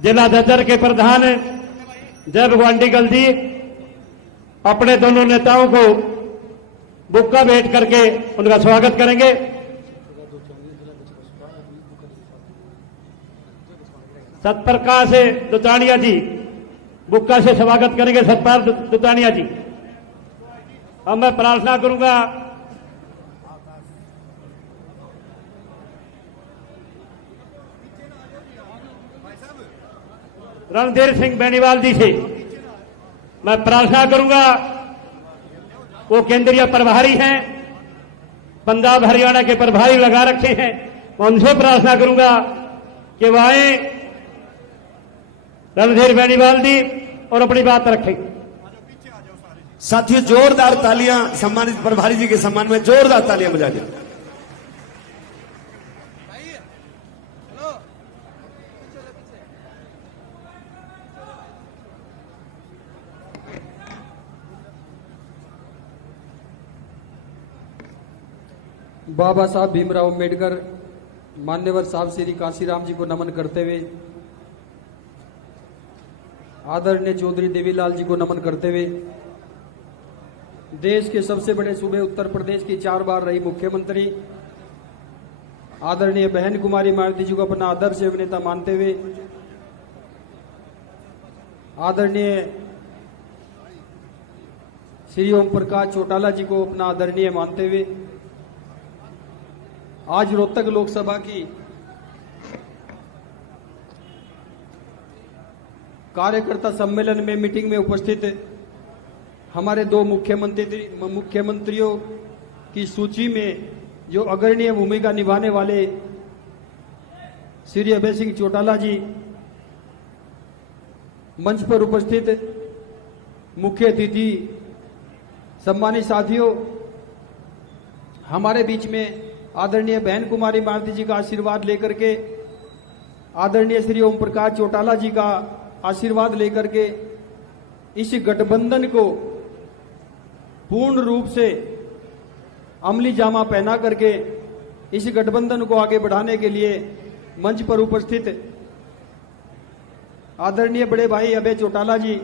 जिला झज्जर के प्रधान जय भगवान डिगल जी अपने दोनों नेताओं को बुक्का भेंट करके उनका स्वागत करेंगे। सतप्रकाश दुतानिया जी बुक्का से स्वागत करेंगे। सतपाल दुतानिया जी। अब मैं प्रार्थना करूंगा रणधीर सिंह बेनीवाल जी से, मैं प्रार्थना करूंगा, वो केंद्रीय प्रभारी हैं, पंजाब हरियाणा के प्रभारी लगा रखे हैं, मैं उनसे प्रार्थना करूंगा कि वह आए रणधीर बेनीवाल जी और अपनी बात रखें। साथियों जोरदार तालियां सम्मानित प्रभारी जी के सम्मान में, जोरदार तालियां बजा दें। बाबा साहब भीमराव अम्बेडकर मान्यवर साहब श्री काशीराम जी को नमन करते हुए, आदरणीय चौधरी देवीलाल जी को नमन करते हुए, देश के सबसे बड़े सूबे उत्तर प्रदेश की 4 बार रही मुख्यमंत्री आदरणीय बहन कुमारी मायावती जी को अपना आदर्श अभिनेता मानते हुए, आदरणीय श्री ओम प्रकाश चौटाला जी को अपना आदरणीय मानते हुए, आज रोहतक लोकसभा की कार्यकर्ता सम्मेलन में मीटिंग में उपस्थित हमारे 2 मुख्यमंत्रियों की सूची में जो अग्रणीय भूमिका निभाने वाले श्री अभय सिंह चौटाला जी, मंच पर उपस्थित मुख्य अतिथि, सम्मानित साथियों, हमारे बीच में आदरणीय बहन कुमारी मायावती जी का आशीर्वाद लेकर के, आदरणीय श्री ओम प्रकाश चौटाला जी का आशीर्वाद लेकर के इस गठबंधन को पूर्ण रूप से अमली जामा पहना करके इस गठबंधन को आगे बढ़ाने के लिए मंच पर उपस्थित आदरणीय बड़े भाई अभय चौटाला जी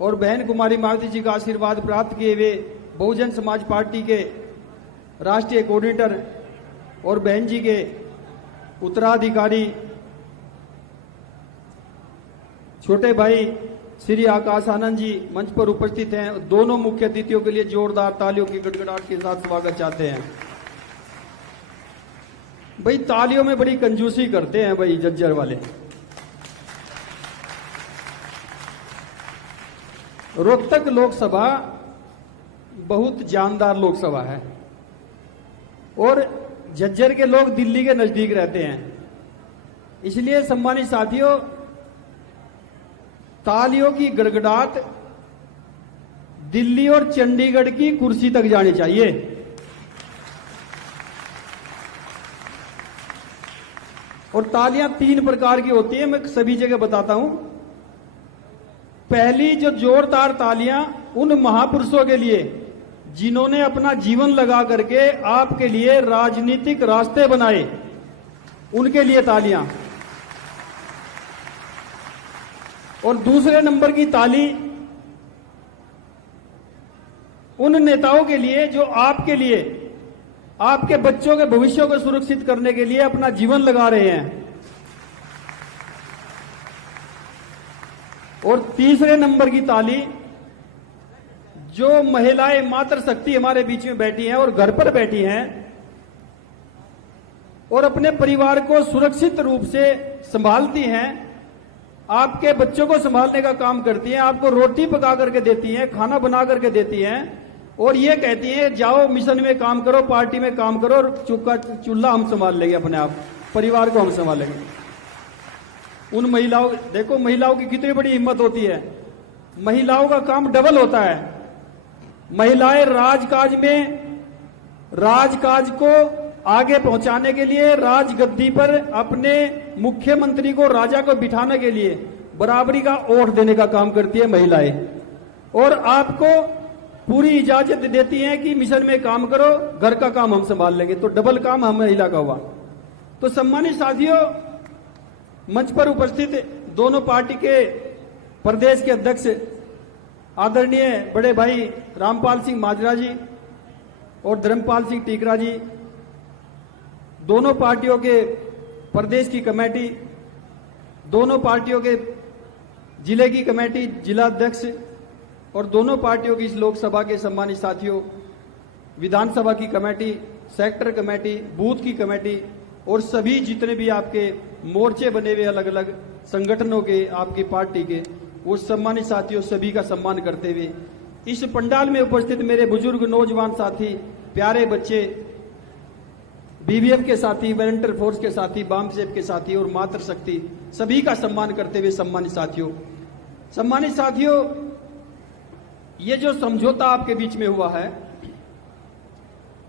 और बहन कुमारी मायावती जी का आशीर्वाद प्राप्त किए हुए बहुजन समाज पार्टी के राष्ट्रीय कोऑर्डिनेटर और बहन जी के उत्तराधिकारी छोटे भाई श्री आकाश आनंद जी मंच पर उपस्थित हैं। दोनों मुख्य अतिथियों के लिए जोरदार तालियों की गड़गड़ाहट के साथ स्वागत चाहते हैं। भाई तालियों में बड़ी कंजूसी करते हैं भाई झज्जर वाले। रोहतक लोकसभा बहुत जानदार लोकसभा है और झज्जर के लोग दिल्ली के नजदीक रहते हैं, इसलिए सम्मानित साथियों तालियों की गड़गड़ाहट दिल्ली और चंडीगढ़ की कुर्सी तक जानी चाहिए। और तालियां 3 प्रकार की होती है, मैं सभी जगह बताता हूं। पहली जो जोरदार तालियां उन महापुरुषों के लिए जिन्होंने अपना जीवन लगा करके आपके लिए राजनीतिक रास्ते बनाए, उनके लिए तालियां। और दूसरे नंबर की ताली उन नेताओं के लिए जो आपके लिए, आपके बच्चों के भविष्य को सुरक्षित करने के लिए अपना जीवन लगा रहे हैं। और तीसरे नंबर की ताली जो महिलाएं मातृशक्ति हमारे बीच में बैठी हैं और घर पर बैठी हैं और अपने परिवार को सुरक्षित रूप से संभालती हैं, आपके बच्चों को संभालने का काम करती हैं, आपको रोटी पका करके देती हैं, खाना बना करके देती हैं और ये कहती हैं जाओ मिशन में काम करो, पार्टी में काम करो और चूल्हा हम संभाल लेंगे, अपने आप परिवार को हम संभालेंगे। उन महिलाओं, देखो महिलाओं की कितनी बड़ी हिम्मत होती है। महिलाओं का काम डबल होता है। महिलाएं राजकाज में, राजकाज को आगे पहुंचाने के लिए, राजगद्दी पर अपने मुख्यमंत्री को, राजा को बिठाने के लिए बराबरी का ओट देने का काम करती है महिलाएं, और आपको पूरी इजाजत देती हैं कि मिशन में काम करो, घर का काम हम संभाल लेंगे। तो डबल काम हम महिला का हुआ। तो सम्मानित साथियों, मंच पर उपस्थित दोनों पार्टी के प्रदेश के अध्यक्ष आदरणीय बड़े भाई रामपाल सिंह माजरा जी और धर्मपाल सिंह टीकरा जी, दोनों पार्टियों के प्रदेश की कमेटी, दोनों पार्टियों के जिले की कमेटी, जिला अध्यक्ष और दोनों पार्टियों की इस लोकसभा के सम्मानित साथियों, विधानसभा की कमेटी, सेक्टर कमेटी, बूथ की कमेटी और सभी जितने भी आपके मोर्चे बने हुए अलग अलग संगठनों के, आपकी पार्टी के, वो सम्मानित साथियों सभी का सम्मान करते हुए इस पंडाल में उपस्थित मेरे बुजुर्ग नौजवान साथी, प्यारे बच्चे, बीबीएफ के साथी, वॉलंटियर फोर्स के साथी, बामसेफ के साथी और मातृशक्ति, सभी का सम्मान करते हुए सम्मानित साथियों, ये जो समझौता आपके बीच में हुआ है,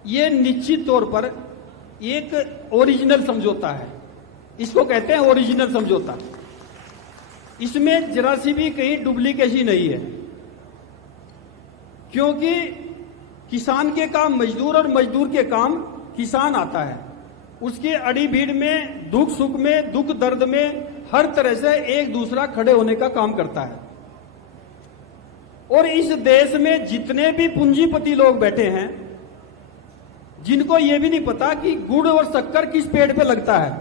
ये निश्चित तौर पर एक ओरिजिनल समझौता है। इसको कहते हैं ओरिजिनल समझौता। इसमें जरा सी भी कहीं डुप्लीकेसी नहीं है, क्योंकि किसान के काम मजदूर और मजदूर के काम किसान आता है। उसके अड़ी भीड़ में, दुख सुख में, दुख दर्द में हर तरह से एक दूसरा खड़े होने का काम करता है। और इस देश में जितने भी पूंजीपति लोग बैठे हैं, जिनको यह भी नहीं पता कि गुड़ और शक्कर किस पेड़ पे लगता है,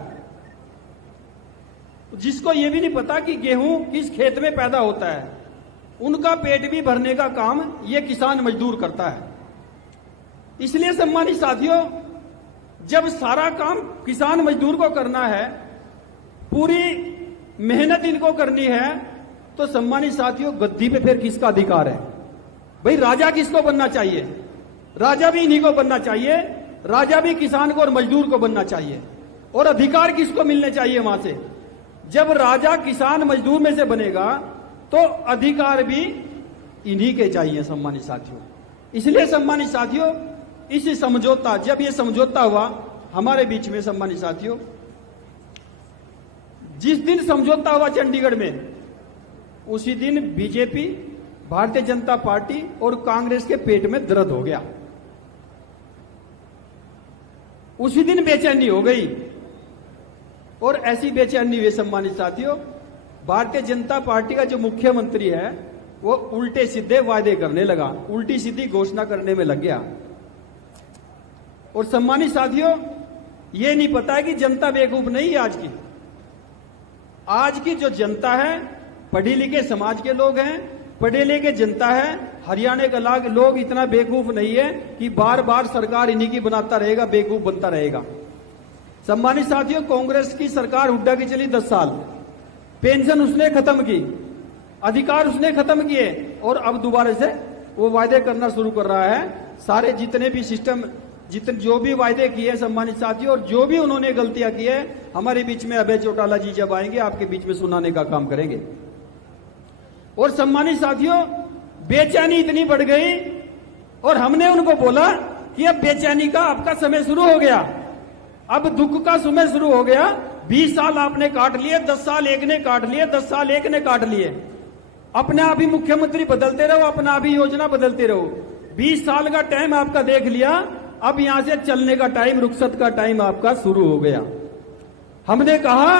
जिसको यह भी नहीं पता कि गेहूं किस खेत में पैदा होता है, उनका पेट भी भरने का काम यह किसान मजदूर करता है। इसलिए सम्मानित साथियों, जब सारा काम किसान मजदूर को करना है, पूरी मेहनत इनको करनी है, तो सम्मानित साथियों गद्दी पे फिर किसका अधिकार है? भाई राजा किसको बनना चाहिए? राजा भी इन्हीं को बनना चाहिए। राजा भी किसान को और मजदूर को बनना चाहिए। और अधिकार किसको मिलने चाहिए वहां से? जब राजा किसान मजदूर में से बनेगा तो अधिकार भी इन्हीं के चाहिए सम्मानित साथियों। इसलिए सम्मानित साथियों, इस समझौता, जब यह समझौता हुआ हमारे बीच में, सम्मानित साथियों, जिस दिन समझौता हुआ चंडीगढ़ में, उसी दिन बीजेपी, भारतीय जनता पार्टी और कांग्रेस के पेट में दर्द हो गया। उसी दिन बेचैनी हो गई। और ऐसी बेचैनी हुई सम्मानित साथियों, भारतीय जनता पार्टी का जो मुख्यमंत्री है वो उल्टे सीधे वायदे करने लगा, उल्टी सीधी घोषणा करने में लग गया। और सम्मानित साथियों, ये नहीं पता है कि जनता बेवकूफ नहीं है। आज की जो जनता है, पढ़ी लिखे समाज के लोग हैं, पढ़े लिखे जनता है। हरियाणा का लोग इतना बेवकूफ नहीं है कि बार बार सरकार इन्हीं की बनाता रहेगा, बेवकूफ बनता रहेगा। सम्मानित साथियों, कांग्रेस की सरकार हुड्डा की चली 10 साल, पेंशन उसने खत्म की, अधिकार उसने खत्म किए, और अब दोबारा से वो वायदे करना शुरू कर रहा है। सारे जितने भी सिस्टम, जो भी वायदे किए सम्मानित साथियों, और जो भी उन्होंने गलतियां की है, हमारे बीच में अभय चौटाला जी जब आएंगे आपके बीच में सुनाने का काम करेंगे। और सम्मानित साथियों, बेचैनी इतनी बढ़ गई और हमने उनको बोला कि अब बेचैनी का आपका समय शुरू हो गया, अब दुख का समय शुरू हो गया। 20 साल आपने काट लिए, 10 साल एक ने काट लिए, 10 साल एक ने काट लिए। अपने आप ही मुख्यमंत्री बदलते रहो, अपना आप ही योजना बदलते रहो। 20 साल का टाइम आपका देख लिया, अब यहां से चलने का टाइम, रुखसत का टाइम आपका शुरू हो गया। हमने कहा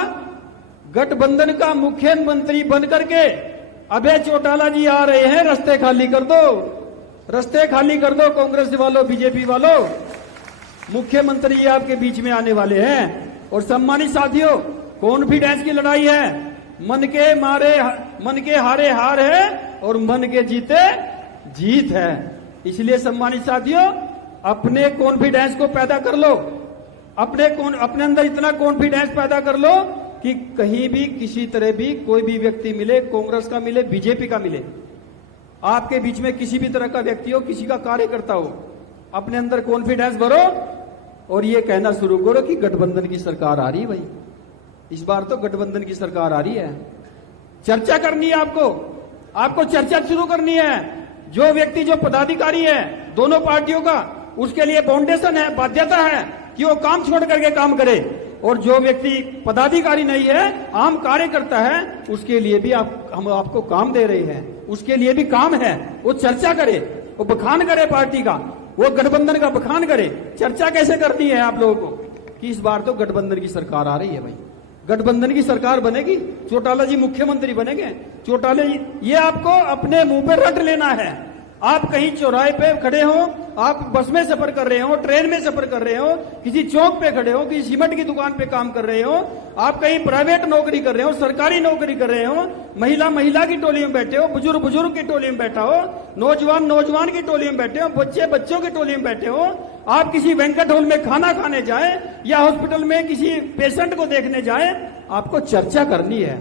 गठबंधन का मुख्यमंत्री बनकर के अभय चौटाला जी आ रहे हैं, रास्ते खाली कर दो, रास्ते खाली कर दो कांग्रेस वालों, बीजेपी वालों, मुख्यमंत्री आपके बीच में आने वाले हैं। और सम्मानित साथियों, कॉन्फिडेंस की लड़ाई है। मन के हारे हार है और मन के जीते जीत है। इसलिए सम्मानित साथियों, अपने कॉन्फिडेंस को पैदा कर लो, अपने अंदर इतना कॉन्फिडेंस पैदा कर लो कि कहीं भी किसी तरह भी कोई भी व्यक्ति मिले, कांग्रेस का मिले, बीजेपी का मिले, आपके बीच में किसी भी तरह का व्यक्ति हो, किसी का कार्यकर्ता हो, अपने अंदर कॉन्फिडेंस भरो और ये कहना शुरू करो कि गठबंधन की सरकार आ रही है। भाई इस बार तो गठबंधन की सरकार आ रही है। चर्चा करनी है आपको चर्चा शुरू करनी है। जो व्यक्ति, जो पदाधिकारी है दोनों पार्टियों का, उसके लिए फाउंडेशन है, बाध्यता है कि वो काम छोड़ करके काम करे। और जो व्यक्ति पदाधिकारी नहीं है, आम कार्यकर्ता है, उसके लिए भी हम आपको काम दे रहे हैं, उसके लिए भी काम है। वो चर्चा करे, वो बखान करे पार्टी का, वो गठबंधन का बखान करे। चर्चा कैसे करनी है आप लोगों को कि इस बार तो गठबंधन की सरकार आ रही है। भाई गठबंधन की सरकार बनेगी, चौटाला जी मुख्यमंत्री बनेंगे। चौटाला जी, ये आपको अपने मुंह पे रट लेना है। आप कहीं चौराहे पे खड़े हो, आप बस में सफर कर रहे हो, ट्रेन में सफर कर रहे हो, किसी चौक पे खड़े हो, किसी सीमेंट की दुकान पे काम कर रहे हो, आप कहीं प्राइवेट नौकरी कर रहे हो, सरकारी नौकरी कर रहे हो, महिला की टोली में बैठे हो, बुजुर्ग की टोली में बैठा हो, नौजवान की टोली में बैठे हो, बच्चों की टोली में बैठे हो, आप किसी बैंक्वेट हॉल में खाना खाने जाए या हॉस्पिटल में किसी पेशेंट को देखने जाए, आपको चर्चा करनी है।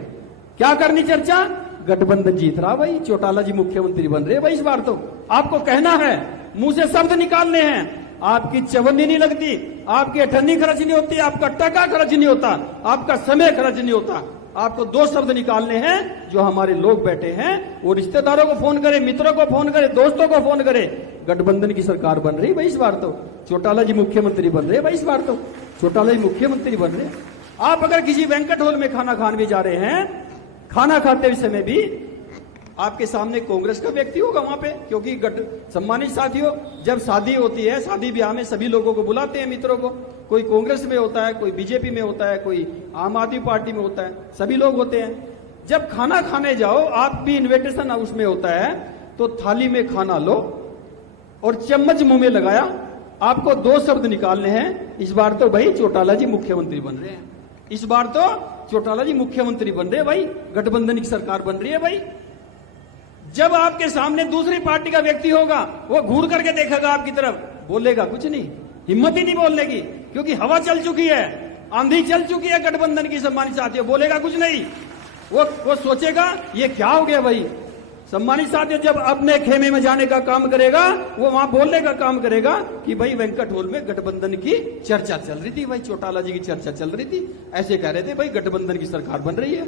क्या करनी चर्चा? गठबंधन जीत रहा भाई, चौटाला जी मुख्यमंत्री बन रहे भाई। इस बार तो आपको कहना है, मुंह से शब्द निकालने हैं। आपकी चवन्नी नहीं लगती, आपकी अठन्नी खर्च नहीं होती, आपका टका खर्च नहीं होता, आपका समय खर्च नहीं होता। आपको दो शब्द निकालने हैं। जो हमारे लोग बैठे हैं वो रिश्तेदारों को फोन करे, मित्रों को फोन करे, दोस्तों को फोन करे, गठबंधन की सरकार बन रही भाई। इस बार तो चौटाला जी मुख्यमंत्री बन रहे भाई। इस बार तो चौटाला जी मुख्यमंत्री बन रहे। आप अगर किसी बैंक्वेट हॉल में खाना खाने भी जा रहे हैं, खाना खाते समय भी आपके सामने कांग्रेस का व्यक्ति होगा वहां पे, क्योंकि सम्मानित साथियों, जब शादी होती है, शादी ब्याह में सभी लोगों को बुलाते हैं, मित्रों को। कोई कांग्रेस में होता है, कोई बीजेपी में होता है, कोई आम आदमी पार्टी में होता है, सभी लोग होते हैं। जब खाना खाने जाओ, आप भी इन्विटेशन हाउस में होता है, तो थाली में खाना लो और चम्मच मुंह में लगाया। आपको दो शब्द निकालने हैं। इस बार तो भाई चौटाला जी मुख्यमंत्री बन रहे हैं। इस बार तो चौटाला जी मुख्यमंत्री बन रहे हैं भाई, गठबंधन की सरकार बन रही है भाई। जब आपके सामने दूसरी पार्टी का व्यक्ति होगा, वो घूर करके देखेगा आपकी तरफ, बोलेगा कुछ नहीं, हिम्मत ही नहीं बोलने की, क्योंकि हवा चल चुकी है, आंधी चल चुकी है गठबंधन की। सम्मानित साथियों, बोलेगा कुछ नहीं, वो सोचेगा ये क्या हो गया भाई। सम्मानित साथियों, जब अपने खेमे में जाने का काम करेगा, वो वहां बोलने का काम करेगा कि भाई बैंक्वेट हॉल में गठबंधन की चर्चा चल रही थी भाई, चौटाला जी की चर्चा चल रही थी, ऐसे कह रहे थे भाई गठबंधन की सरकार बन रही है।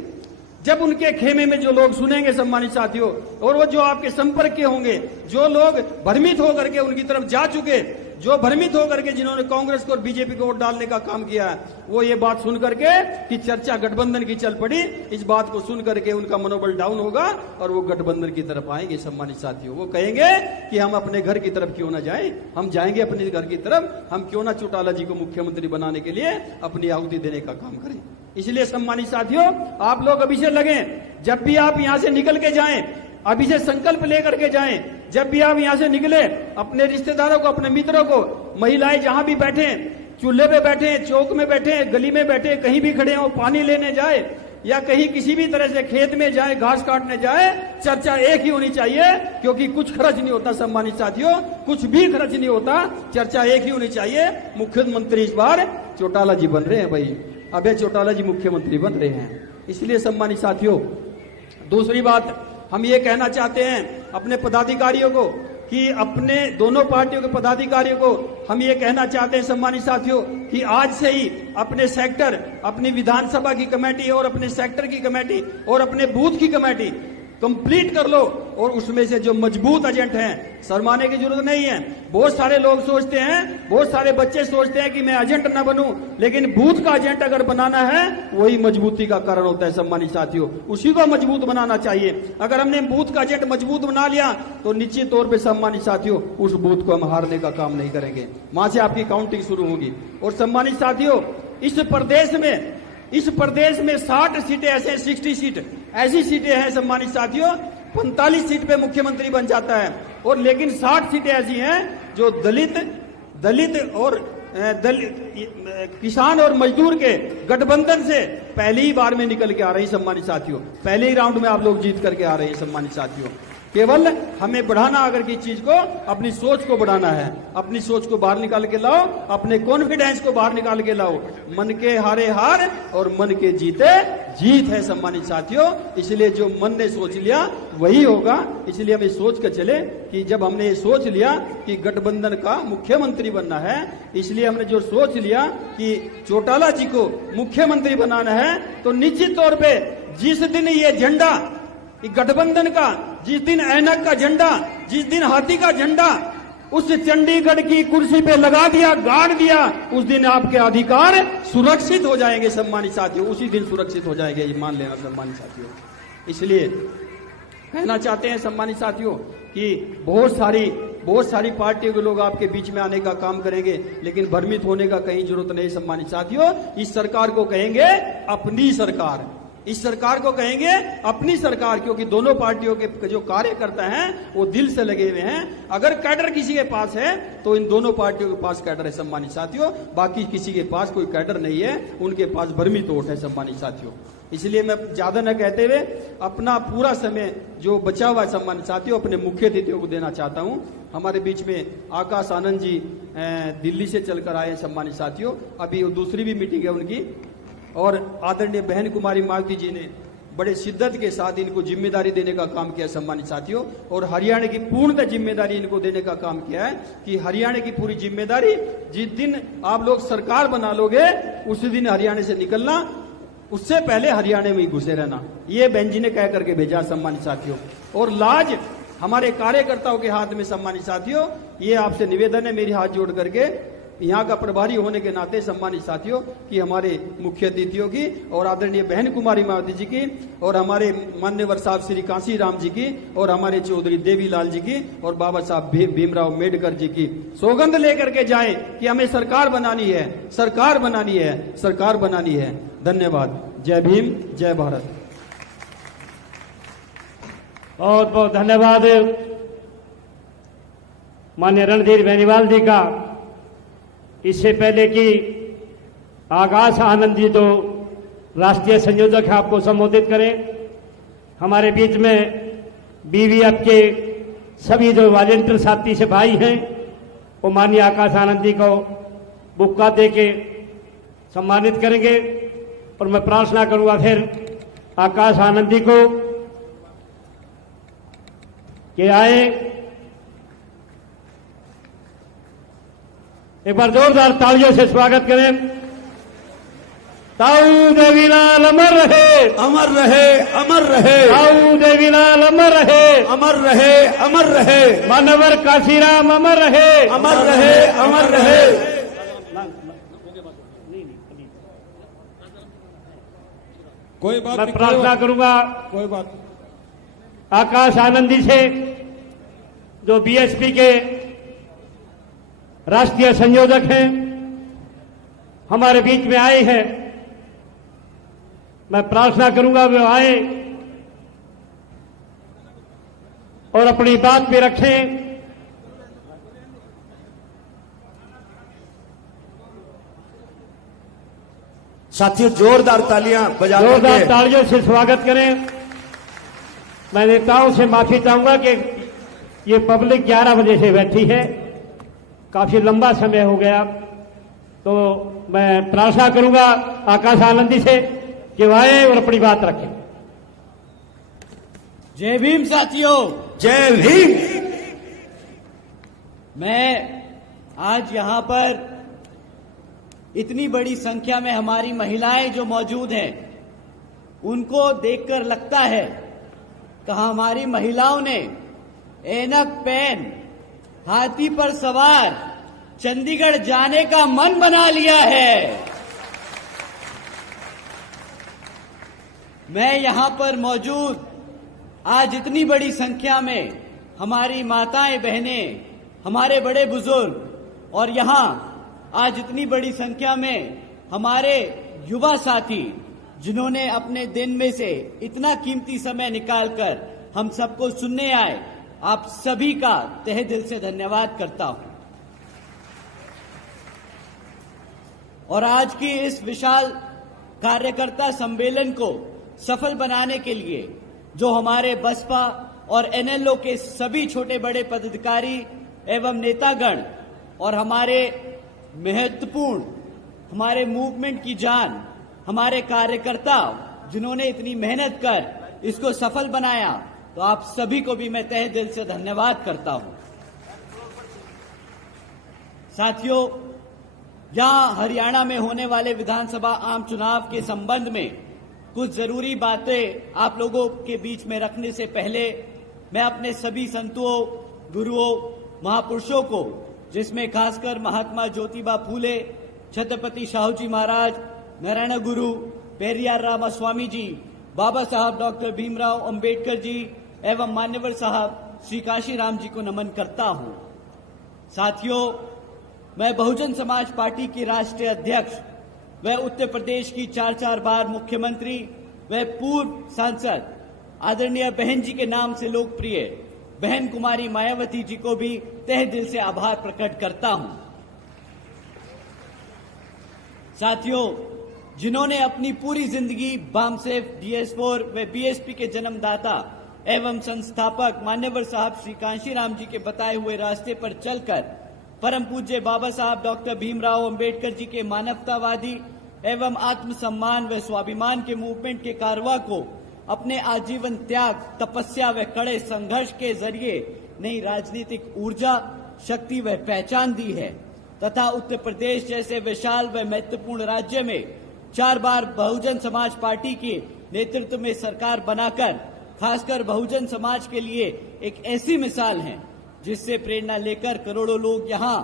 जब उनके खेमे में जो लोग सुनेंगे सम्मानित साथियों, और वो जो आपके संपर्क के होंगे, जो लोग भ्रमित होकर के उनकी तरफ जा चुके, जो भ्रमित होकर के जिन्होंने कांग्रेस को और बीजेपी को वोट डालने का काम किया है, वो ये बात सुन करके कि चर्चा गठबंधन की चल पड़ी, इस बात को सुन करके उनका मनोबल डाउन होगा और वो गठबंधन की तरफ आएंगे। सम्मानित साथियों, वो कहेंगे कि हम अपने घर की तरफ क्यों ना जाएं, हम जाएंगे अपने घर की तरफ, हम क्यों ना चौटाला जी को मुख्यमंत्री बनाने के लिए अपनी आहुति देने का काम करें। इसलिए सम्मानित साथियों, आप लोग अभी से लगें, जब भी आप यहां से निकल के जाएं, अभी से संकल्प लेकर के जाएं। जब भी आप यहां से निकले, अपने रिश्तेदारों को, अपने मित्रों को, महिलाएं जहां भी बैठे, चूल्हे पे बैठे, चौक में बैठे, गली में बैठे, कहीं भी खड़े हो, पानी लेने जाए या कहीं किसी भी तरह से खेत में जाए, घास काटने जाए, चर्चा एक ही होनी चाहिए, क्योंकि कुछ खर्च नहीं होता। सम्मानित साथियों, कुछ भी खर्च नहीं होता, चर्चा एक ही होनी चाहिए। मुख्यमंत्री इस बार चौटाला जी बन रहे हैं भाई, अभय चौटाला जी मुख्यमंत्री बन रहे हैं। इसलिए सम्मानित साथियों, दूसरी बात हम ये कहना चाहते हैं अपने पदाधिकारियों को, कि अपने दोनों पार्टियों के पदाधिकारियों को हम ये कहना चाहते हैं सम्मानित साथियों, कि आज से ही अपने सेक्टर, अपनी विधानसभा की कमेटी और अपने सेक्टर की कमेटी और अपने बूथ की कमेटी कंप्लीट कर लो, और उसमें से जो मजबूत एजेंट हैं, शर्माने की जरूरत नहीं है। बहुत सारे लोग सोचते हैं, बहुत सारे बच्चे सोचते हैं कि मैं एजेंट ना बनूं, लेकिन बूथ का एजेंट अगर बनाना है, वही मजबूती का कारण होता है। सम्मानित साथियों, उसी को मजबूत बनाना चाहिए। अगर हमने बूथ का एजेंट मजबूत बना लिया, तो निश्चित तौर पर सम्मानित साथियों, उस बूथ को हम हारने का काम नहीं करेंगे, वहां से आपकी काउंटिंग शुरू होगी। और सम्मानित साथियों, इस प्रदेश में 60 सीटें ऐसे, 60 सीट ऐसी सीटें हैं सम्मानित साथियों, 45 सीट पे मुख्यमंत्री बन जाता है। और लेकिन 60 सीटें ऐसी हैं जो दलित और किसान और मजदूर के गठबंधन से पहली ही बार में निकल के आ रही। सम्मानित साथियों, पहले ही राउंड में आप लोग जीत करके आ रहे हैं। सम्मानित साथियों, केवल हमें बढ़ाना अगर की चीज को, अपनी सोच को बढ़ाना है, अपनी सोच को बाहर निकाल के लाओ, अपने कॉन्फिडेंस को बाहर निकाल के लाओ। मन के हारे हार और मन के जीते जीत है सम्मानित साथियों। इसलिए जो मन ने सोच लिया वही होगा। इसलिए हमें सोच कर चले कि जब हमने ये सोच लिया कि गठबंधन का मुख्यमंत्री बनना है, इसलिए हमने जो सोच लिया कि चौटाला जी को मुख्यमंत्री बनाना है, तो निश्चित तौर पर जिस दिन ये झंडा गठबंधन का, जिस दिन ऐनक का झंडा, जिस दिन हाथी का झंडा उस चंडीगढ़ की कुर्सी पे लगा दिया, गाड़ दिया, उस दिन आपके अधिकार सुरक्षित हो जाएंगे सम्मानित साथियों, उसी दिन सुरक्षित हो जाएंगे, ये मान लेना सम्मानित साथियों। इसलिए कहना चाहते हैं सम्मानित साथियों कि बहुत सारी बहुत सारी पार्टियों के लोग आपके बीच में आने का काम करेंगे, लेकिन भ्रमित होने का कहीं जरूरत नहीं। सम्मानित साथियों, इस सरकार को कहेंगे अपनी सरकार, इस सरकार को कहेंगे अपनी सरकार, क्योंकि दोनों पार्टियों के जो कार्यकर्ता हैं वो दिल से लगे हुए हैं। अगर कैडर किसी के पास है तो इन दोनों पार्टियों के पास कैडर है सम्मानित साथियों, बाकी किसी के पास कोई कैडर नहीं है, उनके पास भ्रमित वोट है सम्मानित साथियों। इसलिए मैं ज्यादा न कहते हुए अपना पूरा समय जो बचा हुआ है सम्मानित साथियों अपने मुख्य अतिथियों को देना चाहता हूं। हमारे बीच में आकाश आनंद जी दिल्ली से चलकर आए सम्मानित साथियों, अभी दूसरी भी मीटिंग है उनकी, और आदरणीय बहन कुमारी मालती जी ने बड़े शिद्दत के साथ इनको जिम्मेदारी देने का काम किया सम्मानित साथियों, और हरियाणा की पूर्णतः जिम्मेदारी इनको देने का काम किया है कि हरियाणा की पूरी जिम्मेदारी जिस दिन आप लोग सरकार बना लोगे उसी दिन हरियाणा से निकलना, उससे पहले हरियाणा में ही घुसे रहना, ये बहन जी ने कह करके भेजा सम्मानित साथियों। और लाज हमारे कार्यकर्ताओं के हाथ में सम्मानित साथियों, ये आपसे निवेदन है मेरी हाथ जोड़ करके यहाँ का प्रभारी होने के नाते सम्मानित साथियों कि हमारे मुख्य अतिथियों की और आदरणीय बहन कुमारी मावती जी की और हमारे मान्यवर साहब श्री कांसी राम जी की और हमारे चौधरी देवीलाल जी की और बाबा साहब भीमराव अम्बेडकर जी की सौगंध लेकर के जाएं कि हमें सरकार बनानी है, सरकार बनानी है, सरकार बनानी है। धन्यवाद। जय भीम, जय भारत। बहुत बहुत धन्यवाद माननीय रणधीर बेनीवाल जी का। इससे पहले कि आकाश आनंद जी जो राष्ट्रीय संयोजक है आपको संबोधित करें, हमारे बीच में बीवीएफ के सभी जो वॉलंटियर साथी से भाई हैं वो माननीय आकाश आनंद जी को बुक्का दे के सम्मानित करेंगे। और मैं प्रार्थना करूंगा फिर आकाश आनंद जी को कि आए, एक बार जोरदार तालियों से स्वागत करें। ताऊ देवीलाल अमर रहे, अमर रहे, अमर रहे, ताऊ देवीलाल अमर रहे, अमर रहे, अमर रहे, मानवर काशीराम अमर रहे, अमर रहे, अमर रहे। कोई बात मैं नहीं, प्रार्थना करूंगा कोई बात। आकाश आनंदी से जो बीएसपी के राष्ट्रीय संयोजक हैं, हमारे बीच में आए हैं, मैं प्रार्थना करूंगा वे आए और अपनी बात भी रखें। साथियों जोरदार तालियां बजा जोरदार करके तालियों से स्वागत करें। मैं नेताओं से माफी चाहूंगा कि ये पब्लिक 11 बजे से बैठी है, काफी लंबा समय हो गया, तो मैं प्रार्थना करूंगा आकाश आनंदी से कि वो आए और अपनी बात रखें। जय भीम साथियों, जय भीम। मैं आज यहाँ पर इतनी बड़ी संख्या में हमारी महिलाएं जो मौजूद हैं उनको देखकर लगता है कि हमारी महिलाओं ने ऐनक पहन हाथी पर सवार चंडीगढ़ जाने का मन बना लिया है। मैं यहां पर मौजूद आज इतनी बड़ी संख्या में हमारी माताएं बहनें, हमारे बड़े बुजुर्ग और यहां आज इतनी बड़ी संख्या में हमारे युवा साथी जिन्होंने अपने दिन में से इतना कीमती समय निकालकर हम सबको सुनने आए, आप सभी का तहे दिल से धन्यवाद करता हूं। और आज की इस विशाल कार्यकर्ता सम्मेलन को सफल बनाने के लिए जो हमारे बसपा और एनएलओ के सभी छोटे बड़े पदाधिकारी एवं नेतागण और हमारे महत्वपूर्ण हमारे मूवमेंट की जान हमारे कार्यकर्ता जिन्होंने इतनी मेहनत कर इसको सफल बनाया, तो आप सभी को भी मैं तहे दिल से धन्यवाद करता हूं। साथियों, यहां हरियाणा में होने वाले विधानसभा आम चुनाव के संबंध में कुछ जरूरी बातें आप लोगों के बीच में रखने से पहले मैं अपने सभी संतों, गुरुओं, महापुरुषों को, जिसमें खासकर महात्मा ज्योतिबा फूले, छत्रपति शाहूजी महाराज, नारायण गुरु, पेरियार रामास्वामी जी, बाबा साहब डॉक्टर भीमराव अंबेडकर जी एवं मान्यवर साहब श्री काशीराम जी को नमन करता हूं। साथियों, मैं बहुजन समाज पार्टी की राष्ट्रीय अध्यक्ष व उत्तर प्रदेश की 4 बार मुख्यमंत्री व पूर्व सांसद आदरणीय बहन जी के नाम से लोकप्रिय बहन कुमारी मायावती जी को भी तहे दिल से आभार प्रकट करता हूं। साथियों, जिन्होंने अपनी पूरी जिंदगी बामसेफ, DS4 व BSP के जन्मदाता एवं संस्थापक मान्यवर साहब श्री कांशीराम जी के बताए हुए रास्ते पर चलकर परम पूज्य बाबा साहब डॉक्टर भीमराव अंबेडकर जी के मानवतावादी एवं आत्मसम्मान व स्वाभिमान के मूवमेंट के कारवा को अपने आजीवन त्याग, तपस्या व कड़े संघर्ष के जरिए नई राजनीतिक ऊर्जा, शक्ति व पहचान दी है तथा उत्तर प्रदेश जैसे विशाल व महत्वपूर्ण राज्य में 4 बार बहुजन समाज पार्टी के नेतृत्व में सरकार बनाकर खासकर बहुजन समाज के लिए एक ऐसी मिसाल है जिससे प्रेरणा लेकर करोड़ों लोग यहां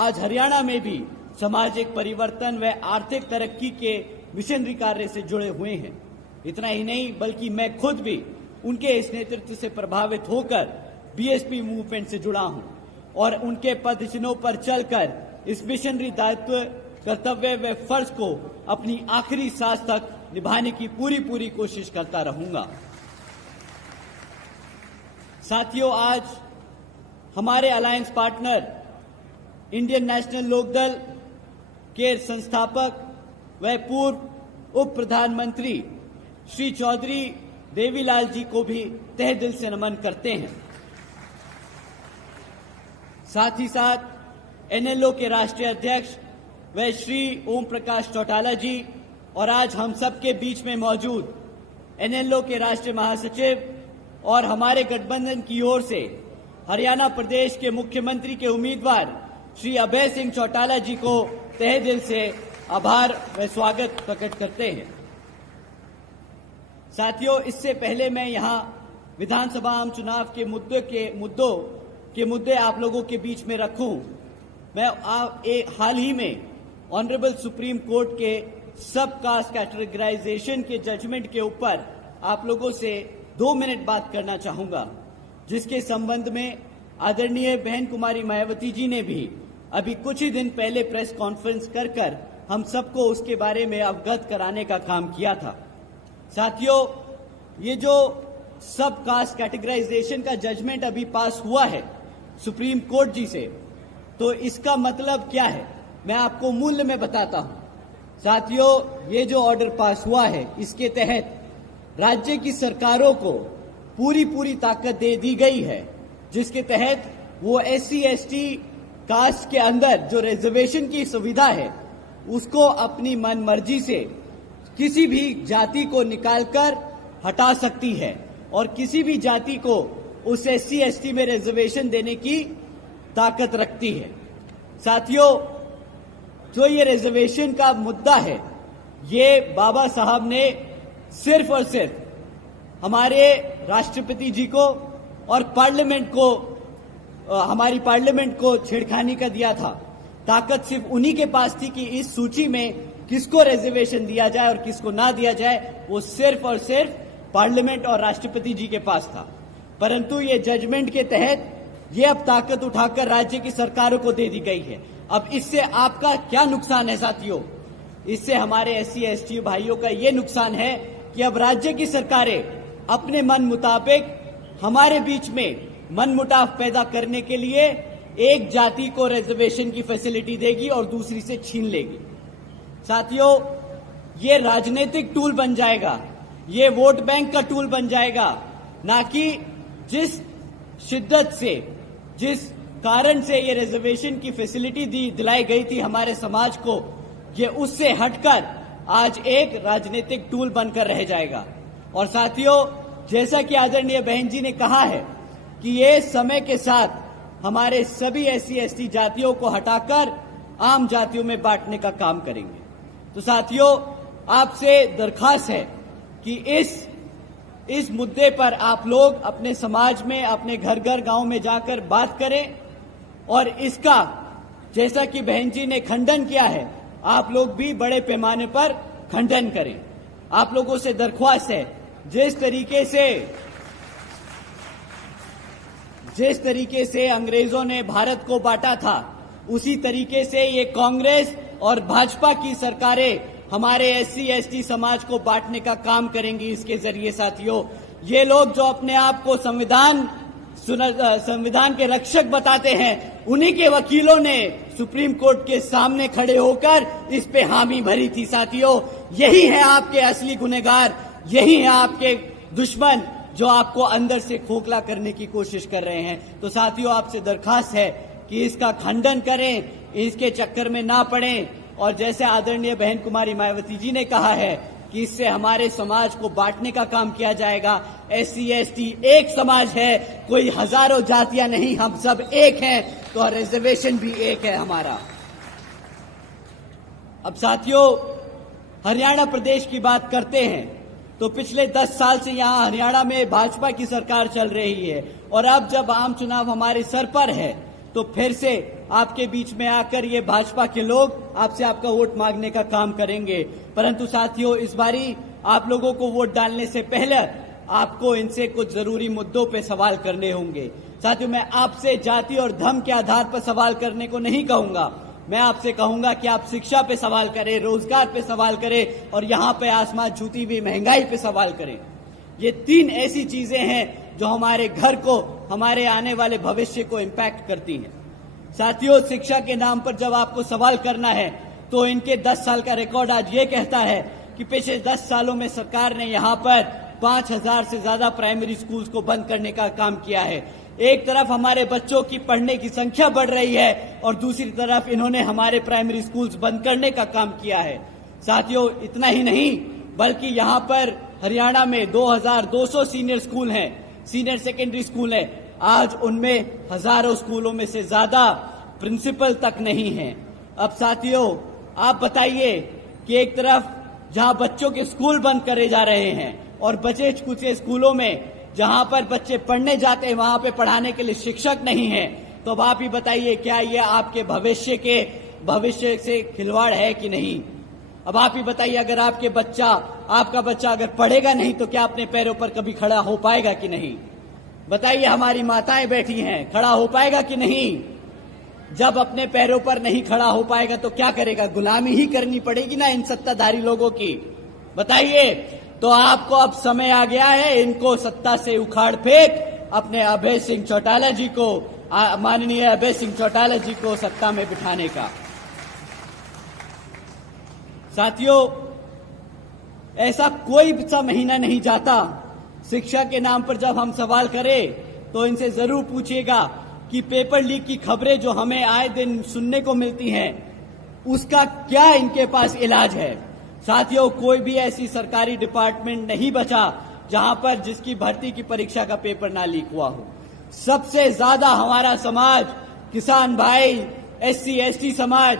आज हरियाणा में भी सामाजिक परिवर्तन व आर्थिक तरक्की के मिशनरी कार्य से जुड़े हुए हैं। इतना ही नहीं बल्कि मैं खुद भी उनके इस नेतृत्व से प्रभावित होकर BSP मूवमेंट से जुड़ा हूं और उनके पदचिन्हों पर चलकर इस मिशनरी दायित्व, कर्तव्य व फर्ज को अपनी आखिरी सांस तक निभाने की पूरी कोशिश करता रहूंगा। साथियों, आज हमारे alliance partner Indian National Lokdal के संस्थापक व पूर्व उप प्रधानमंत्री श्री चौधरी देवीलाल जी को भी तहे दिल से नमन करते हैं। साथ ही साथ NLO के राष्ट्रीय अध्यक्ष व श्री ओम प्रकाश चौटाला जी और आज हम सबके बीच में मौजूद NLO के राष्ट्रीय महासचिव और हमारे गठबंधन की ओर से हरियाणा प्रदेश के मुख्यमंत्री के उम्मीदवार श्री अभय सिंह चौटाला जी को तहे दिल से आभार व स्वागत प्रकट करते हैं। साथियों, इससे पहले मैं यहां विधानसभा आम चुनाव के मुद्दे आप लोगों के बीच में रखूं, मैं हाल ही में ऑनरेबल सुप्रीम कोर्ट के सब कास्ट कैटेगराइजेशन के जजमेंट के ऊपर आप लोगों से 2 मिनट बात करना चाहूंगा, जिसके संबंध में आदरणीय बहन कुमारी मायावती जी ने भी अभी कुछ ही दिन पहले प्रेस कॉन्फ्रेंस कर हम सबको उसके बारे में अवगत कराने का काम किया था। साथियों, ये जो सब कास्ट कैटेगराइजेशन का जजमेंट अभी पास हुआ है सुप्रीम कोर्ट जी से, तो इसका मतलब क्या है मैं आपको मूल्य में बताता हूं। साथियों, ये जो ऑर्डर पास हुआ है इसके तहत राज्य की सरकारों को पूरी ताकत दे दी गई है, जिसके तहत वो SC/ST कास्ट के अंदर जो रिजर्वेशन की सुविधा है उसको अपनी मनमर्जी से किसी भी जाति को निकालकर हटा सकती है और किसी भी जाति को उस SC/ST में रिजर्वेशन देने की ताकत रखती है। साथियों, जो ये रिजर्वेशन का मुद्दा है, ये बाबा साहब ने सिर्फ और सिर्फ हमारे राष्ट्रपति जी को और पार्लियामेंट को, हमारी पार्लियामेंट को छेड़खानी का दिया था। ताकत सिर्फ उन्हीं के पास थी कि इस सूची में किसको रिजर्वेशन दिया जाए और किसको ना दिया जाए, वो सिर्फ और सिर्फ पार्लियामेंट और राष्ट्रपति जी के पास था। परंतु ये जजमेंट के तहत ये अब ताकत उठाकर राज्य की सरकारों को दे दी गई है। अब इससे आपका क्या नुकसान है साथियों? इससे हमारे SC/ST भाइयों का ये नुकसान है कि अब राज्य की सरकारें अपने मन मुताबिक हमारे बीच में मनमुटाव पैदा करने के लिए एक जाति को रिजर्वेशन की फैसिलिटी देगी और दूसरी से छीन लेगी। साथियों, ये राजनीतिक टूल बन जाएगा, ये वोट बैंक का टूल बन जाएगा, ना कि जिस शिद्दत से, जिस कारण से ये रिजर्वेशन की फैसिलिटी दिलाई गई थी हमारे समाज को, ये उससे हटकर आज एक राजनीतिक टूल बनकर रह जाएगा। और साथियों, जैसा कि आदरणीय बहन जी ने कहा है कि ये समय के साथ हमारे सभी SC/ST जातियों को हटाकर आम जातियों में बांटने का काम करेंगे। तो साथियों, आपसे दरखास्त है कि इस मुद्दे पर आप लोग अपने समाज में, अपने घर गांव में जाकर बात करें और इसका, जैसा कि बहन जी ने खंडन किया है, आप लोग भी बड़े पैमाने पर खंडन करें। आप लोगों से दरख्वास्त है, जिस तरीके से जिस तरीके से अंग्रेजों ने भारत को बांटा था, उसी तरीके से ये कांग्रेस और भाजपा की सरकारें हमारे SC ST समाज को बांटने का काम करेंगी। इसके जरिए साथियों, ये लोग जो अपने आप को संविधान के रक्षक बताते हैं, उन्हीं के वकीलों ने सुप्रीम कोर्ट के सामने खड़े होकर इस पे हामी भरी थी। साथियों, यही है आपके असली गुनहगार, यही है आपके दुश्मन जो आपको अंदर से खोखला करने की कोशिश कर रहे हैं। तो साथियों, आपसे दरखास्त है कि इसका खंडन करें, इसके चक्कर में ना पड़ें, और जैसे आदरणीय बहन कुमारी मायावती जी ने कहा है कि इससे हमारे समाज को बांटने का काम किया जाएगा। SC ST एक समाज है, कोई हजारों जातियां नहीं, हम सब एक हैं, तो रिजर्वेशन भी एक है हमारा। अब साथियों, हरियाणा प्रदेश की बात करते हैं तो पिछले 10 साल से यहां हरियाणा में भाजपा की सरकार चल रही है, और अब जब आम चुनाव हमारे सर पर है तो फिर से आपके बीच में आकर ये भाजपा के लोग आपसे आपका वोट मांगने का काम करेंगे। परंतु साथियों, इस बारी आप लोगों को वोट डालने से पहले आपको इनसे कुछ जरूरी मुद्दों पे सवाल करने होंगे। साथियों, मैं आपसे जाति और धर्म के आधार पर सवाल करने को नहीं कहूंगा, मैं आपसे कहूंगा कि आप शिक्षा पे सवाल करें, रोजगार पे सवाल करें, और यहाँ पे आसमान छूती हुई महंगाई पे सवाल करें। ये 3 ऐसी चीजें हैं जो हमारे घर को, हमारे आने वाले भविष्य को इम्पैक्ट करती हैं। साथियों, शिक्षा के नाम पर जब आपको सवाल करना है तो इनके 10 साल का रिकॉर्ड आज ये कहता है कि पिछले 10 सालों में सरकार ने यहाँ पर 5000 से ज्यादा प्राइमरी स्कूल्स को बंद करने का काम किया है। एक तरफ हमारे बच्चों की पढ़ने की संख्या बढ़ रही है और दूसरी तरफ इन्होंने हमारे प्राइमरी स्कूल्स बंद करने का काम किया है। साथियों, इतना ही नहीं बल्कि यहाँ पर हरियाणा में 2200 सीनियर स्कूल हैं, सीनियर सेकेंडरी स्कूल है। आज उनमें हजारों स्कूलों में से ज्यादा प्रिंसिपल तक नहीं है। अब साथियों, आप बताइए कि एक तरफ जहां बच्चों के स्कूल बंद करे जा रहे हैं और बचे कुछ स्कूलों में जहां पर बच्चे पढ़ने जाते हैं वहां पे पढ़ाने के लिए शिक्षक नहीं है, तो अब आप ही बताइए क्या ये आपके भविष्य से खिलवाड़ है कि नहीं। अब आप ही बताइए, अगर आपका बच्चा अगर पढ़ेगा नहीं तो क्या अपने पैरों पर कभी खड़ा हो पाएगा कि नहीं। बताइए, हमारी माताएं बैठी हैं, खड़ा हो पाएगा कि नहीं। जब अपने पैरों पर नहीं खड़ा हो पाएगा तो क्या करेगा, गुलामी ही करनी पड़ेगी ना इन सत्ताधारी लोगों की। बताइए, तो आपको अब समय आ गया है इनको सत्ता से उखाड़ फेंक, अपने अभय सिंह चौटाला जी को, माननीय अभय सिंह चौटाला जी को सत्ता में बिठाने का। साथियों, ऐसा कोई सा महीना नहीं जाता शिक्षा के नाम पर जब हम सवाल करें तो इनसे जरूर पूछिएगा कि पेपर लीक की खबरें जो हमें आए दिन सुनने को मिलती हैं, उसका क्या इनके पास इलाज है। साथियों, कोई भी ऐसी सरकारी डिपार्टमेंट नहीं बचा जहां पर जिसकी भर्ती की परीक्षा का पेपर ना लीक हुआ हो। सबसे ज्यादा हमारा समाज, किसान भाई, SC ST समाज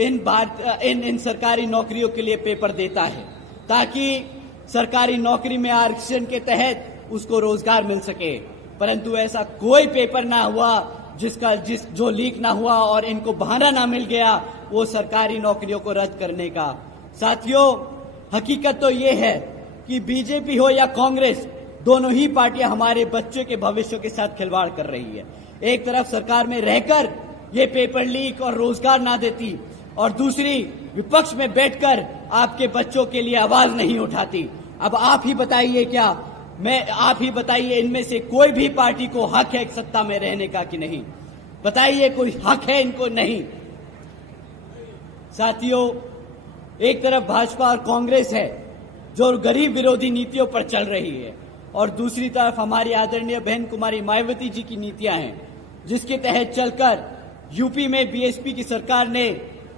इन सरकारी नौकरियों के लिए पेपर देता है ताकि सरकारी नौकरी में आरक्षण के तहत उसको रोजगार मिल सके। परंतु ऐसा कोई पेपर ना हुआ जो लीक ना हुआ और इनको बहाना ना मिल गया वो सरकारी नौकरियों को रद्द करने का। साथियों, हकीकत तो ये है कि बीजेपी हो या कांग्रेस, दोनों ही पार्टियां हमारे बच्चों के भविष्य के साथ खिलवाड़ कर रही है। एक तरफ सरकार में रहकर ये पेपर लीक और रोजगार ना देती और दूसरी विपक्ष में बैठकर आपके बच्चों के लिए आवाज नहीं उठाती। अब आप ही बताइए इनमें से कोई भी पार्टी को हक है सत्ता में रहने का कि नहीं। बताइए, कोई हक है इनको? नहीं। साथियों, एक तरफ भाजपा और कांग्रेस है जो गरीब विरोधी नीतियों पर चल रही है और दूसरी तरफ हमारी आदरणीय बहन कुमारी मायावती जी की नीतियां हैं जिसके तहत चलकर यूपी में बीएसपी की सरकार ने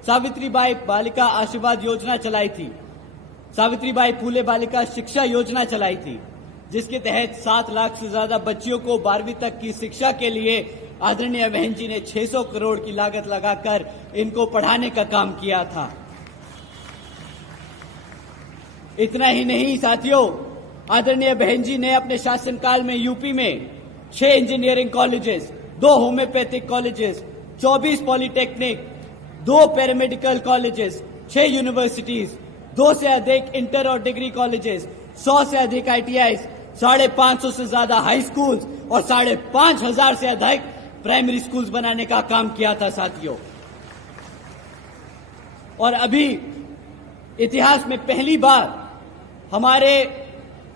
सावित्रीबाई बालिका आशीर्वाद योजना चलाई थी, सावित्रीबाई फूले बालिका शिक्षा योजना चलाई थी, जिसके तहत 7 लाख से ज्यादा बच्चियों को 12वीं तक की शिक्षा के लिए आदरणीय बहन जी ने 600 करोड़ की लागत लगाकर इनको पढ़ाने का काम किया था। इतना ही नहीं साथियों, आदरणीय बहन जी ने अपने शासनकाल में यूपी में 6 engineering colleges, 2 homeopathic colleges, 24 polytechnic, 2 paramedical colleges, 6 universities, 2 से अधिक इंटर और डिग्री कॉलेजेस, 100 से अधिक ITIs, 550 से ज्यादा हाई स्कूल्स और 5,500 से अधिक प्राइमरी स्कूल्स बनाने का काम किया था साथियों। और अभी इतिहास में पहली बार हमारे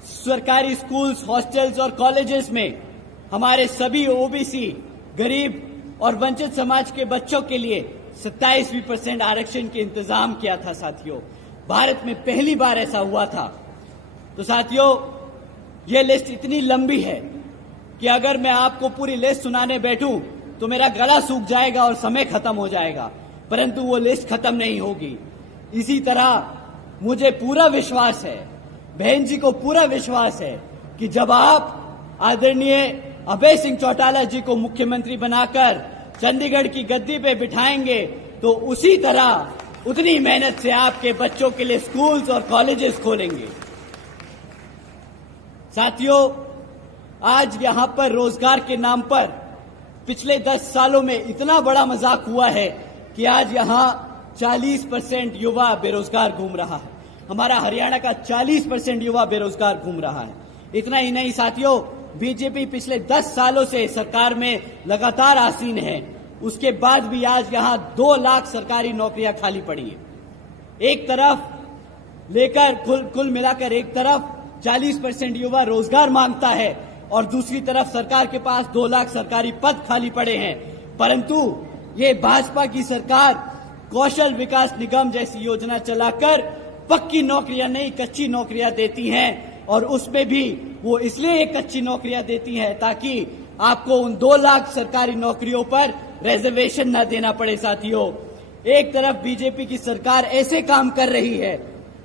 सरकारी स्कूल्स, हॉस्टल्स और कॉलेजेस में हमारे सभी ओबीसी, गरीब और वंचित समाज के बच्चों के लिए 27% आरक्षण के इंतजाम किया था साथियों। भारत में पहली बार ऐसा हुआ था। तो साथियों, ये लिस्ट इतनी लंबी है कि अगर मैं आपको पूरी लिस्ट सुनाने बैठूं तो मेरा गला सूख जाएगा और समय खत्म हो जाएगा, परंतु वो लिस्ट खत्म नहीं होगी। इसी तरह मुझे पूरा विश्वास है, बहन जी को पूरा विश्वास है कि जब आप आदरणीय अभय सिंह चौटाला जी को मुख्यमंत्री बनाकर चंडीगढ़ की गद्दी पे बिठाएंगे तो उसी तरह, उतनी मेहनत से आपके बच्चों के लिए स्कूल्स और कॉलेजेस खोलेंगे। साथियों, आज यहां पर रोजगार के नाम पर पिछले 10 सालों में इतना बड़ा मजाक हुआ है कि आज यहां 40% युवा बेरोजगार घूम रहा है। हमारा हरियाणा का 40% युवा बेरोजगार घूम रहा है। इतना ही नहीं साथियों, बीजेपी पिछले 10 सालों से सरकार में लगातार आसीन है, उसके बाद भी आज यहां 2 लाख सरकारी नौकरियां खाली पड़ी हैं। एक तरफ लेकर कुल मिलाकर एक तरफ 40% युवा रोजगार मांगता है और दूसरी तरफ सरकार के पास 2 लाख सरकारी पद खाली पड़े हैं। परंतु ये भाजपा की सरकार कौशल विकास निगम जैसी योजना चलाकर पक्की नौकरियां नहीं, कच्ची नौकरियां देती हैं। और उसमें भी वो इसलिए कच्ची नौकरियां देती हैं ताकि आपको उन 2 लाख सरकारी नौकरियों पर रिजर्वेशन न देना पड़े। साथियों, एक तरफ बीजेपी की सरकार ऐसे काम कर रही है,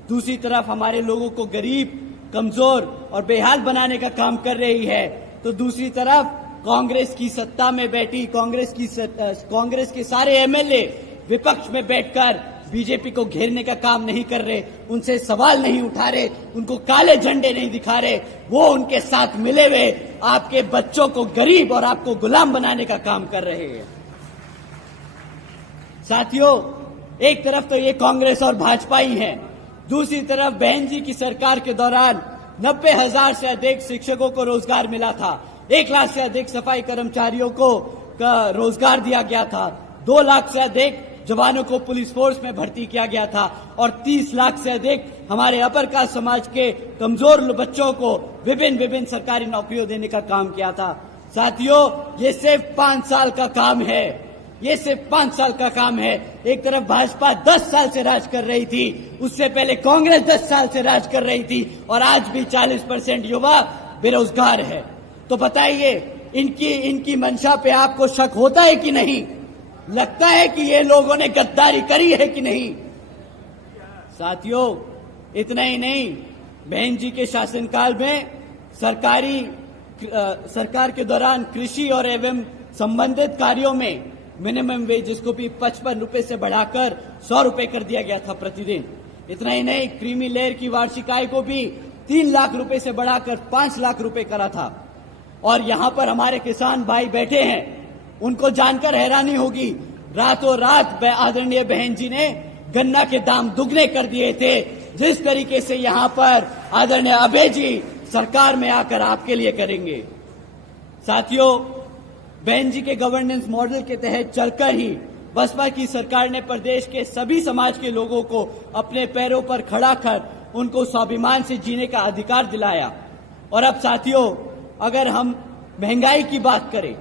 दूसरी तरफ हमारे लोगों को गरीब, कमजोर और बेहाल बनाने का काम कर रही है। तो दूसरी तरफ कांग्रेस की सत्ता में बैठी कांग्रेस के सारे एमएलए विपक्ष में बैठकर बीजेपी को घेरने का काम नहीं कर रहे, उनसे सवाल नहीं उठा रहे, उनको काले झंडे नहीं दिखा रहे। वो उनके साथ मिले हुए आपके बच्चों को गरीब और आपको गुलाम बनाने का काम कर रहे हैं। साथियों, एक तरफ तो ये कांग्रेस और भाजपा ही है, दूसरी तरफ बहन जी की सरकार के दौरान 90,000 से अधिक शिक्षकों को रोजगार मिला था, 1 लाख से अधिक सफाई कर्मचारियों को रोजगार दिया गया था, 2 लाख से अधिक जवानों को पुलिस फोर्स में भर्ती किया गया था और 30 लाख से अधिक हमारे अपर कास्ट समाज के कमजोर बच्चों को विभिन्न सरकारी नौकरियों देने का काम किया था। साथियों, ये सिर्फ 5 साल का काम है, ये सिर्फ 5 साल का काम है। एक तरफ भाजपा 10 साल से राज कर रही थी, उससे पहले कांग्रेस 10 साल से राज कर रही थी और आज भी 40% युवा बेरोजगार है। तो बताइए, इनकी मंशा पे आपको शक होता है कि नहीं? लगता है कि ये लोगों ने गद्दारी करी है कि नहीं? साथियों, इतना ही नहीं, बहन जी के शासनकाल में सरकार के दौरान कृषि और एवं संबंधित कार्यों में मिनिमम वेज, जिसको भी 55 रुपए से बढ़ाकर 100 रुपए कर दिया गया था प्रतिदिन। इतना ही नहीं, क्रीमी लेयर की वार्षिक आय को भी 3 लाख रुपए से बढ़ाकर 5 लाख रुपए करा था। और यहां पर हमारे किसान भाई बैठे हैं, उनको जानकर हैरानी होगी, रातों रात आदरणीय बहन जी ने गन्ना के दाम दुगने कर दिए थे। जिस तरीके से यहां पर आदरणीय अभय जी सरकार में आकर आपके लिए करेंगे। साथियों, बहन जी के गवर्नेंस मॉडल के तहत चलकर ही बसपा की सरकार ने प्रदेश के सभी समाज के लोगों को अपने पैरों पर खड़ा कर उनको स्वाभिमान से जीने का अधिकार दिलाया। और अब साथियों, अगर हम महंगाई की बात करें,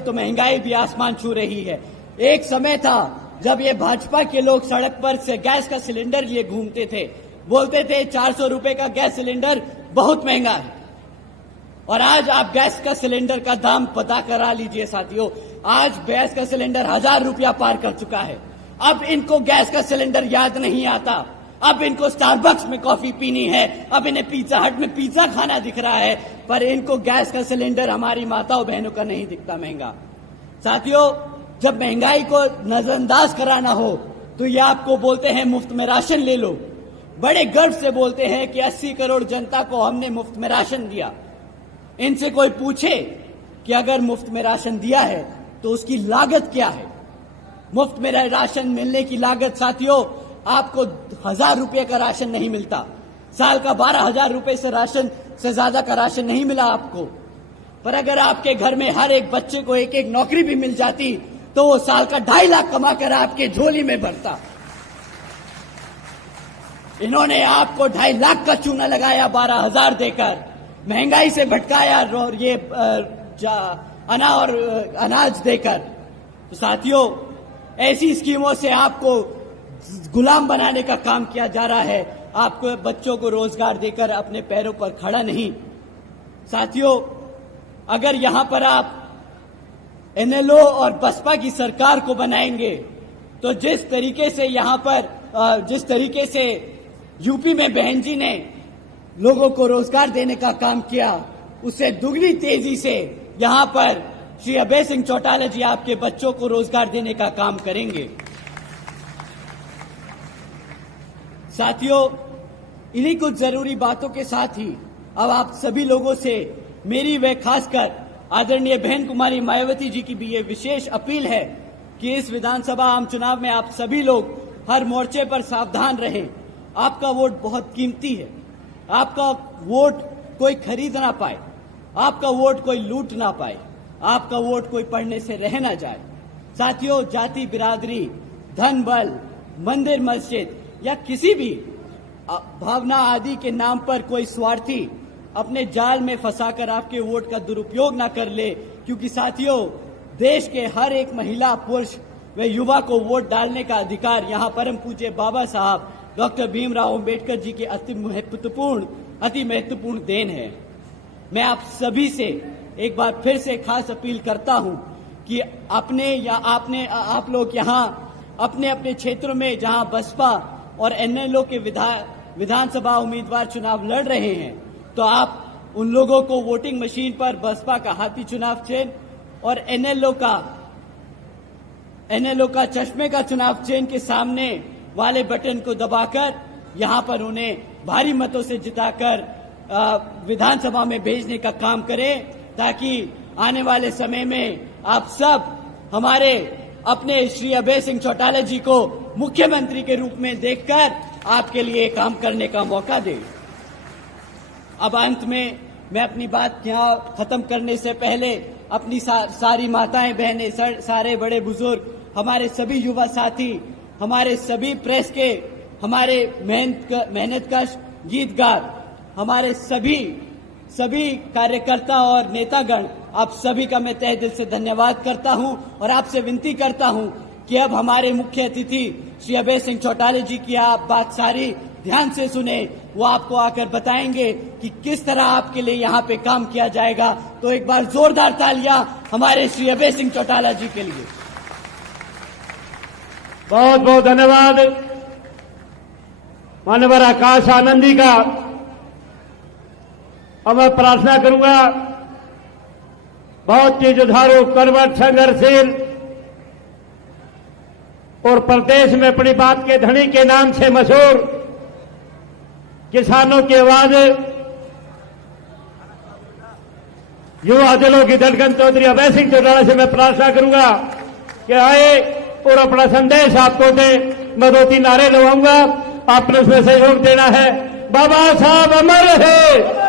तो महंगाई भी आसमान छू रही है। एक समय था जब ये भाजपा के लोग सड़क पर से गैस का सिलेंडर लिए घूमते थे, बोलते थे 400 रुपए का गैस सिलेंडर बहुत महंगा है। और आज आप गैस का सिलेंडर का दाम पता करा लीजिए साथियों, आज गैस का सिलेंडर 1000 रुपया पार कर चुका है। अब इनको गैस का सिलेंडर याद नहीं आता, अब इनको स्टारबक्स में कॉफी पीनी है, अब इन्हें पिज्जा हट में पिज्जा खाना दिख रहा है, पर इनको गैस का सिलेंडर हमारी माताओं बहनों का नहीं दिखता महंगा। साथियों, जब महंगाई को नजरअंदाज कराना हो तो ये आपको बोलते हैं मुफ्त में राशन ले लो, बड़े गर्व से बोलते हैं कि 80 करोड़ जनता को हमने मुफ्त में राशन दिया। इनसे कोई पूछे कि अगर मुफ्त में राशन दिया है तो उसकी लागत क्या है? मुफ्त में राशन मिलने की लागत साथियों, आपको 1000 रुपये का राशन नहीं मिलता, साल का 12,000 रुपए से राशन से ज्यादा का राशन नहीं मिला आपको। पर अगर आपके घर में हर एक बच्चे को एक एक नौकरी भी मिल जाती तो वो साल का 2.5 लाख कमाकर आपके झोली में भरता। इन्होंने आपको 2.5 लाख का चूना लगाया 12,000 देकर, महंगाई से भटकाया और ये अनाज देकर। तो साथियों, ऐसी स्कीमों से आपको गुलाम बनाने का काम किया जा रहा है, आपको बच्चों को रोजगार देकर अपने पैरों पर खड़ा नहीं। साथियों, अगर यहां पर आप एनएलओ और बसपा की सरकार को बनाएंगे तो जिस तरीके से यूपी में बहन जी ने लोगों को रोजगार देने का काम किया, उससे दुगनी तेजी से यहां पर श्री अभय सिंह चौटाला जी आपके बच्चों को रोजगार देने का काम करेंगे। साथियों, इन्हीं कुछ जरूरी बातों के साथ ही अब आप सभी लोगों से मेरी व खासकर आदरणीय बहन कुमारी मायावती जी की भी ये विशेष अपील है कि इस विधानसभा आम चुनाव में आप सभी लोग हर मोर्चे पर सावधान रहें। आपका वोट बहुत कीमती है। आपका वोट कोई खरीद ना पाए, आपका वोट कोई लूट ना पाए, आपका वोट कोई पढ़ने से रह ना जाए। साथियों, जाति बिरादरी, धन बल, मंदिर मस्जिद या किसी भी भावना आदि के नाम पर कोई स्वार्थी अपने जाल में फंसाकर आपके वोट का दुरुपयोग ना कर ले, क्योंकि साथियों, देश के हर एक महिला, पुरुष व युवा को वोट डालने का अधिकार यहाँ परम पूज्य बाबा साहब डॉक्टर भीमराव अंबेडकर जी के अति महत्वपूर्ण देन है। मैं आप सभी से एक बार फिर से खास अपील करता हूं कि आप लोग यहाँ अपने अपने क्षेत्रों में जहां बसपा और एनएलओ के विधानसभा उम्मीदवार चुनाव लड़ रहे हैं, तो आप उन लोगों को वोटिंग मशीन पर बसपा का हाथी चुनाव चिन्ह और एनएलओ का चश्मे का चुनाव चिन्ह के सामने वाले बटन को दबाकर यहां पर उन्हें भारी मतों से जिताकर विधानसभा में भेजने का काम करें, ताकि आने वाले समय में आप सब हमारे अपने श्री अभय सिंह चौटाला जी को मुख्यमंत्री के रूप में देखकर आपके लिए काम करने का मौका दें। अब अंत में मैं अपनी बात यहाँ खत्म करने से पहले अपनी सारी माताएं बहनें, सारे बड़े बुजुर्ग, हमारे सभी युवा साथी, हमारे सभी प्रेस के, हमारे मेहनतकश गीतकार, हमारे सभी कार्यकर्ता और नेतागण, आप सभी का मैं तहे दिल से धन्यवाद करता हूं और आपसे विनती करता हूं कि अब हमारे मुख्य अतिथि श्री अभय सिंह चौटाला जी की आप बात सारी ध्यान से सुने। वो आपको आकर बताएंगे कि किस तरह आपके लिए यहाँ पे काम किया जाएगा। तो एक बार जोरदार तालियां हमारे श्री अभय सिंह चौटाला जी के लिए। बहुत बहुत धन्यवाद माननीय आकाश आनंदी का। अब मैं प्रार्थना करूंगा बहुत तेजधारू, कर्मठ, संघर्षशील और प्रदेश में अपनी बात के धनी के नाम से मशहूर किसानों की आवाज, युवा दिलों की धड़कन चौधरी अभय सिंह चौटाला से मैं प्रार्थना करूंगा कि आए और अपना संदेश आपको दे। मैं 2-3 नारे लगाऊंगा, आपने उसमें सहयोग देना है। बाबा साहब अमर है।